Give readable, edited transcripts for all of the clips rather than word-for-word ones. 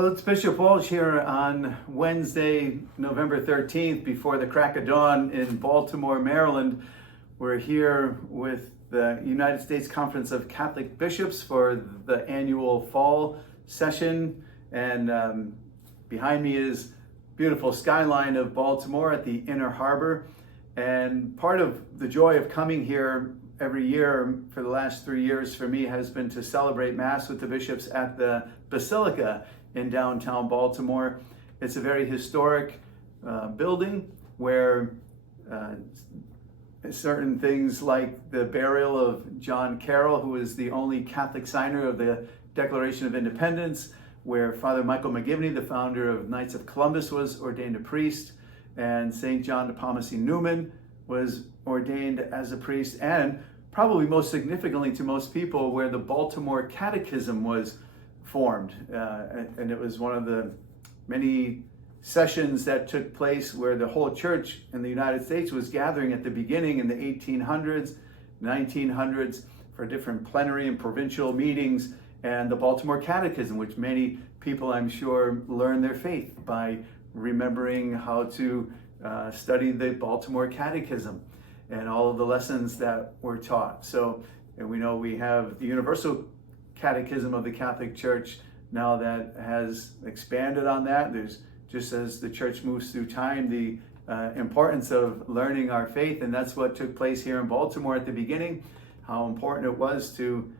Well, it's Bishop Walsh here on Wednesday, November 13th, before the crack of dawn in Baltimore, Maryland. We're here with the United States Conference of Catholic Bishops for the annual fall session. And behind me is beautiful skyline of Baltimore at the Inner Harbor. And part of the joy of coming here every year for the last 3 years for me has been to celebrate Mass with the bishops at the Basilica in downtown Baltimore. It's a very historic building where certain things like the burial of John Carroll, who is the only Catholic signer of the Declaration of Independence, where Father Michael McGivney, the founder of Knights of Columbus, was ordained a priest, and St. John Nepomucene Newman was ordained as a priest, and probably most significantly to most people, where the Baltimore Catechism was formed. And it was one of the many sessions that took place where the whole church in the United States was gathering at the beginning in the 1800s, 1900s for different plenary and provincial meetings, and the Baltimore Catechism, which many people, I'm sure, learn their faith by remembering how to study the Baltimore Catechism and all of the lessons that were taught. So, and we know we have the Universal Catechism of the Catholic Church now that has expanded on that. There's, just as the church moves through time, the importance of learning our faith, and that's what took place here in Baltimore at the beginning, how important it was to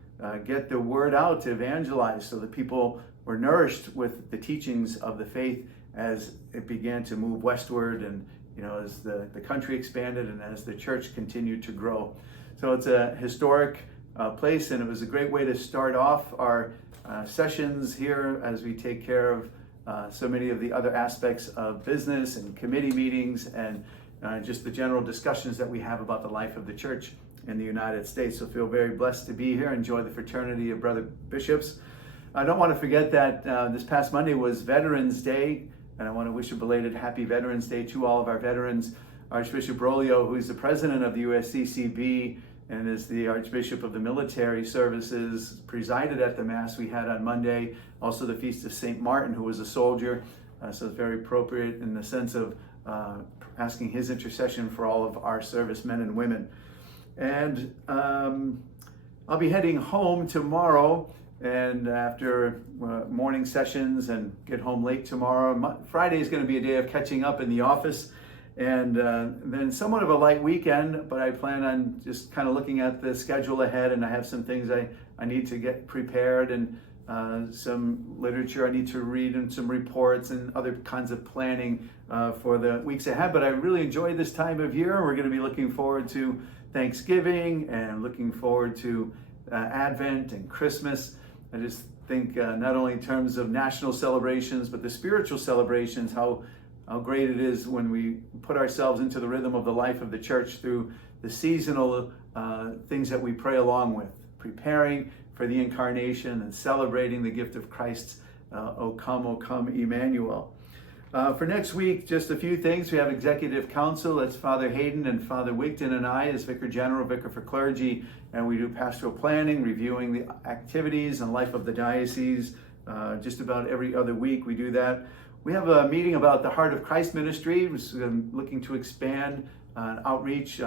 get the word out, to evangelize, so that people were nourished with the teachings of the faith as it began to move westward, and as the country expanded and as the church continued to grow. So it's a historic place, and it was a great way to start off our sessions here as we take care of so many of the other aspects of business and committee meetings and just the general discussions that we have about the life of the church in the United States. So feel very blessed to be here. Enjoy the fraternity of brother bishops. I don't want to forget that this past Monday was Veterans Day, and I want to wish a belated happy Veterans Day to all of our veterans. Archbishop Rolio, who is the president of the USCCB and is the Archbishop of the Military Services, presided at the Mass we had on Monday. Also the Feast of St. Martin, who was a soldier. So it's very appropriate in the sense of asking his intercession for all of our servicemen and women. And I'll be heading home tomorrow, and after morning sessions, and get home late tomorrow. Friday is going to be a day of catching up in the office, and then somewhat of a light weekend, but I plan on just kind of looking at the schedule ahead, and I have some things I need to get prepared, and some literature I need to read, and some reports and other kinds of planning for the weeks ahead. But I really enjoy this time of year. We're going to be looking forward to Thanksgiving and looking forward to Advent and Christmas. I just think not only in terms of national celebrations, but the spiritual celebrations, how great it is when we put ourselves into the rhythm of the life of the church through the seasonal things that we pray along with, preparing for the incarnation and celebrating the gift of Christ. O come, Emmanuel. For next week, just a few things. We have Executive Council. That's Father Hayden and Father Wigton and I as Vicar General, Vicar for Clergy, and we do pastoral planning, reviewing the activities and life of the diocese. Just about every other week we do that. We have a meeting about the Heart of Christ ministry, looking to expand outreach,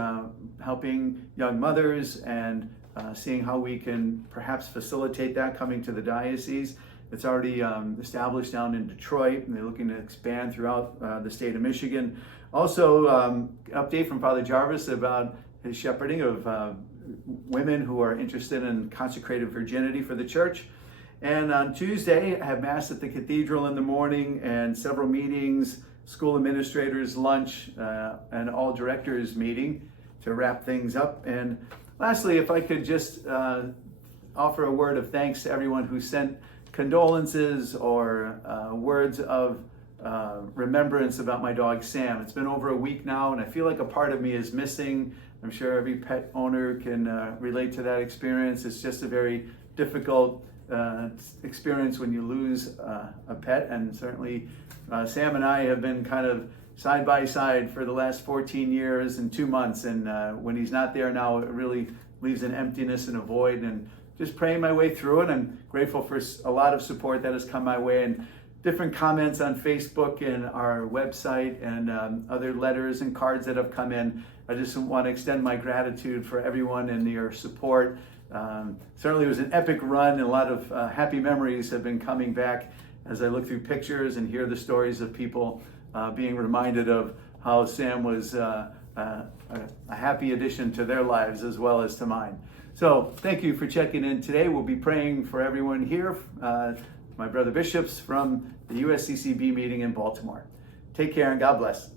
helping young mothers, and seeing how we can perhaps facilitate that coming to the diocese. It's already established down in Detroit, and they're looking to expand throughout the state of Michigan. Also, update from Father Jarvis about his shepherding of women who are interested in consecrated virginity for the church. And on Tuesday, I have Mass at the Cathedral in the morning, and several meetings, school administrators lunch, and all directors meeting to wrap things up. And lastly, if I could just offer a word of thanks to everyone who sent condolences or words of remembrance about my dog Sam. It's been over a week now, and I feel like a part of me is missing. I'm sure every pet owner can relate to that experience. It's just a very difficult experience when you lose a pet, and certainly Sam and I have been kind of side by side for the last 14 years and 2 months, and when he's not there now, it really leaves an emptiness and a void, and just praying my way through it. I'm grateful for a lot of support that has come my way, and different comments on Facebook and our website and other letters and cards that have come in. I just want to extend my gratitude for everyone and your support. Certainly it was an epic run, and a lot of happy memories have been coming back as I look through pictures and hear the stories of people being reminded of how Sam was a happy addition to their lives as well as to mine. So thank you for checking in today. We'll be praying for everyone here, my brother bishops from the USCCB meeting in Baltimore. Take care and God bless.